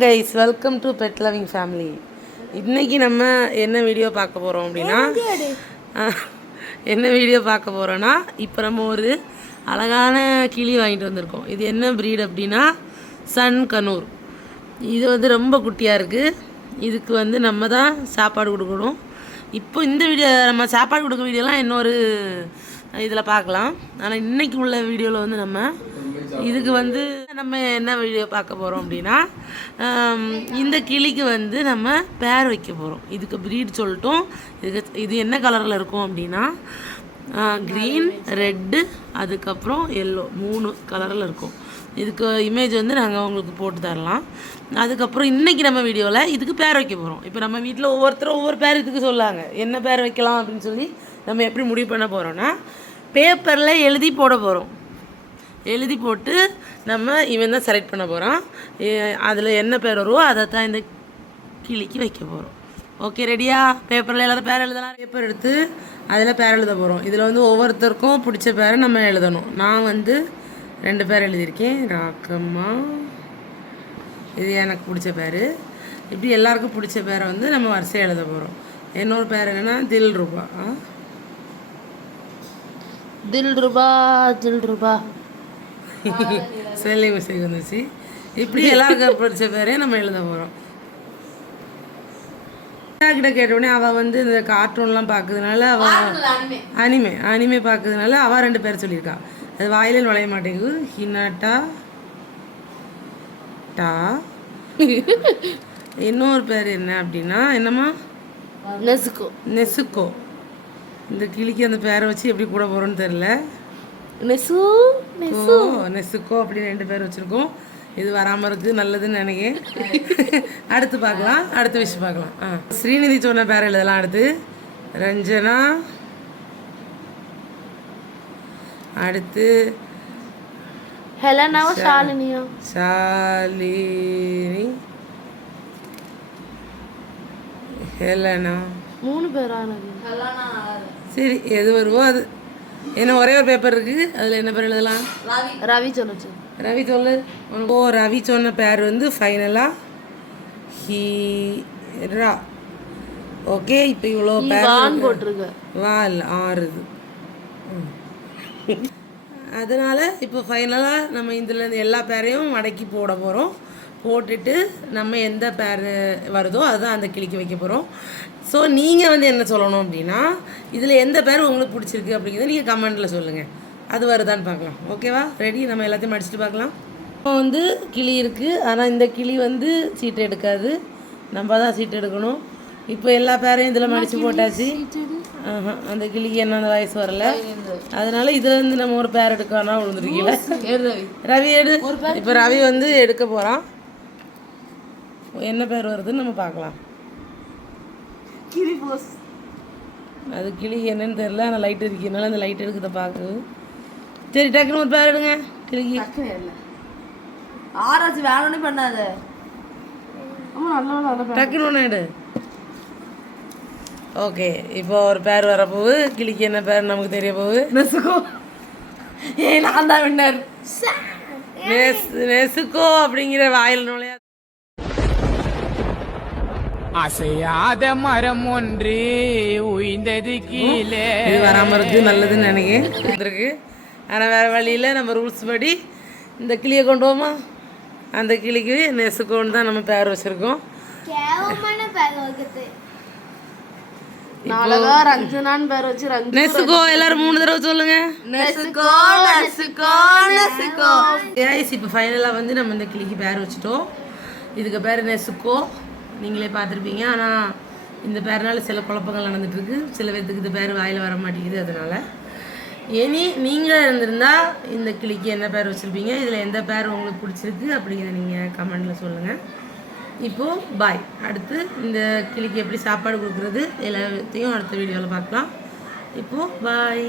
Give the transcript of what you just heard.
Guys, welcome to pet loving family. இன்றைக்கி நம்ம என்ன வீடியோ பார்க்க போகிறோம் அப்படின்னா இப்போ நம்ம ஒரு அழகான கிளி வாங்கிட்டு வந்திருக்கோம். இது என்ன ப்ரீட் அப்படின்னா சன்கனூர். இது வந்து ரொம்ப குட்டியாக இருக்குது. இதுக்கு வந்து நம்ம தான் சாப்பாடு கொடுக்கணும். இப்போ இந்த வீடியோ நம்ம சாப்பாடு கொடுக்க வீடியோலாம் இன்னொரு இதில் பார்க்கலாம். ஆனால் இன்றைக்கி உள்ள வீடியோவில் வந்து நம்ம இதுக்கு வந்து நம்ம என்ன வீடியோ பார்க்க போகிறோம் அப்படின்னா இந்த கிளிக்கு வந்து நம்ம பேர் வைக்க போகிறோம். இதுக்கு ப்ரீட் சொல்லிட்டோம். இது என்ன கலரில் இருக்கும் அப்படின்னா க்ரீன், ரெட்டு, அதுக்கப்புறம் எல்லோ 3 கலரில் இருக்கும். இதுக்கு இமேஜ் வந்து நாங்கள் உங்களுக்கு போட்டு தரலாம். அதுக்கப்புறம் இன்றைக்கி நம்ம வீடியோவில் இதுக்கு பேர் வைக்க போகிறோம். இப்போ நம்ம வீட்டில் ஒவ்வொருத்தரும் ஒவ்வொரு பேர் இதுக்கு சொல்லாங்க, என்ன பேர் வைக்கலாம் அப்படின்னு சொல்லி நம்ம எப்படி முடிவு பண்ண போகிறோன்னா பேப்பரில் எழுதி போட போகிறோம். எழுதி போட்டு நம்ம இவன் தான் செலக்ட் பண்ண போகிறான். அதில் என்ன பேர் வருவோ அதை தான் இந்த கிளிக்கு வைக்க போகிறோம். ஓகே, ரெடியா? பேப்பரில் எல்லாரும் பேர் எழுதலாம். பேப்பர் எடுத்து அதில் பேர் எழுத போகிறோம். இதில் வந்து ஒவ்வொருத்தருக்கும் பிடிச்ச பேரை நம்ம எழுதணும். நான் வந்து 2 பேர் எழுதியிருக்கேன். ராக்கம்மா, இது எனக்கு பிடிச்ச பேர். இப்படி எல்லாருக்கும் பிடிச்ச பேரை வந்து நம்ம வரிசையாக எழுத போகிறோம். என்னோட பேர் என்னென்னா தில்ருபா. தில்ருபா ஸ்பெல்லிங் மிஸ்டேக் வந்துச்சு. இப்படி எல்லாருக்கும் பிடிச்ச பேரே நம்ம எழுத போகிறோம். கிட்ட கேட்டோடனே அவள் வந்து இந்த கார்ட்டூன்லாம் பார்க்கறதுனால அவள் அனிமே பார்க்கறதுனால அவள் 2 பேர் சொல்லியிருக்கா. அது வாயிலே நுழைய மாட்டேங்குது. ஹினாட்டா டா. இன்னொரு பேர் என்ன அப்படின்னா என்னம்மா? நெசுக்கோ. இந்த கிளிக்கு அந்த பேரை வச்சு எப்படி கூட போகிறோன்னு தெரில. நெசுக்கோ அப்படின்னு 2 பேர் வச்சுருக்கோம். இது வராமல் இருக்குது, நல்லதுன்னு நினைக்கிறேன். அடுத்து பார்க்கலாம், அடுத்த விஷயம் பார்க்கலாம். ஸ்ரீநிதி சொன்ன பேர் எழுதலாம். அடுத்து ரஞ்சனா, அடுத்து ஷாலினி, ஹெலனா. 3 பேரானது. சரி, எது வருவோ அது. ஏன்னா ஒரே ஒரு பேப்பர் இருக்குது, அதில் என்ன பேர் எழுதலாம்? ரவி சொல்லு. ரவி சொன்ன பேர் வந்து ஃபைனலாக ஹீரா. ஓகே, இப்போ இவ்வளோ பேர் போட்டிருக்கு. வால் 6 இது. அதனால் இப்போ ஃபைனலாக நம்ம இதுலேருந்து எல்லா பேரையும் மடக்கி போட போகிறோம். போட்டுட்டு நம்ம எந்த பேர் வருதோ அதுதான் அந்த கிளிக்கு வைக்க போகிறோம். ஸோ நீங்கள் வந்து என்ன சொல்லணும் அப்படின்னா இதில் எந்த பேர் உங்களுக்கு பிடிச்சிருக்கு அப்படிங்கிறத நீங்கள் கமெண்ட்டில் சொல்லுங்கள். அது வருதான்னு பார்க்கலாம். ஓகேவா? ரெடி? நம்ம எல்லாத்தையும் மடிச்சுட்டு பார்க்கலாம். இப்போ வந்து கிளி இருக்குது, ஆனால் இந்த கிளி வந்து சீட்டு எடுக்காது, நம்ம தான் சீட்டு எடுக்கணும். இப்போ எல்லா பேரையும் இதில் மடித்து போட்டாச்சு. அந்த கிளிக்கு என்ன அந்த வயசு வரல, அதனால இதுலேருந்து நம்ம ஒரு பேர் எடுக்கணும்னா விழுந்துருக்கீங்களா? ரவி எடு. இப்போ ரவி வந்து எடுக்க போகிறான். என்ன பேர் வருதுன்னு நம்ம பார்க்கலாம். அது கிளி என்னன்னு தெரியல, ஆனால் லைட் இருக்கிறதுனால அந்த லைட் எடுக்கிறத பார்க்குது. சரி, டக்குன்னு ஒரு பேர் எடுங்க கிளிக்கு. ஆராய்ச்சி வேணும்னு பண்ணாத, டக்குன்னு ஒன்று எடு. ஓகே, இப்போ ஒரு பேர் வரப்போகுது. கிளிக்கு என்ன பேர் நமக்கு தெரிய போகுது? நான் தான் வின்னர். நெசுக்கோ அப்படிங்கிற வாயில் நுழையா. அசையாத மரம் ஒன்று உயிர்ந்தது கீழே. இது வராமல் இருக்கு, நல்லதுன்னு நினைக்கிறேன். ஆனால் வேறு வழியில் நம்ம ரூல்ஸ் படி இந்த கிளியை கொண்டு போமா. அந்த கிளிக்கு நெசுக்கோன்னு தான் நம்ம பேர் வச்சுருக்கோம். நெசுக்கோ எல்லாரும் 3 தடவை சொல்லுங்க. இப்போ ஃபைனலாக வந்து நம்ம இந்த கிளிக்கு பேர் வச்சுட்டோம். இதுக்கு பேர் நெசுக்கோ. நீங்களே பார்த்துருப்பீங்க. ஆனால் இந்த பேர்னால சில குழப்பங்கள் நடந்துகிட்ருக்கு. சில பேர்த்துக்கு இந்த பேர் வாயில் வர மாட்டேங்குது. அதனால் இனி நீங்கள் இருந்திருந்தால் இந்த கிளிக்கு என்ன பேர் வச்சுருப்பீங்க, இதில் எந்த பேர் உங்களுக்கு பிடிச்சிருக்கு அப்படிங்கிறத நீங்கள் கமெண்டில் சொல்லுங்கள். இப்போது பாய். அடுத்து இந்த கிளிக்கு எப்படி சாப்பாடு கொடுக்குறது எல்லாத்தையும் அடுத்த வீடியோவில் பார்க்கலாம். இப்போது பாய்.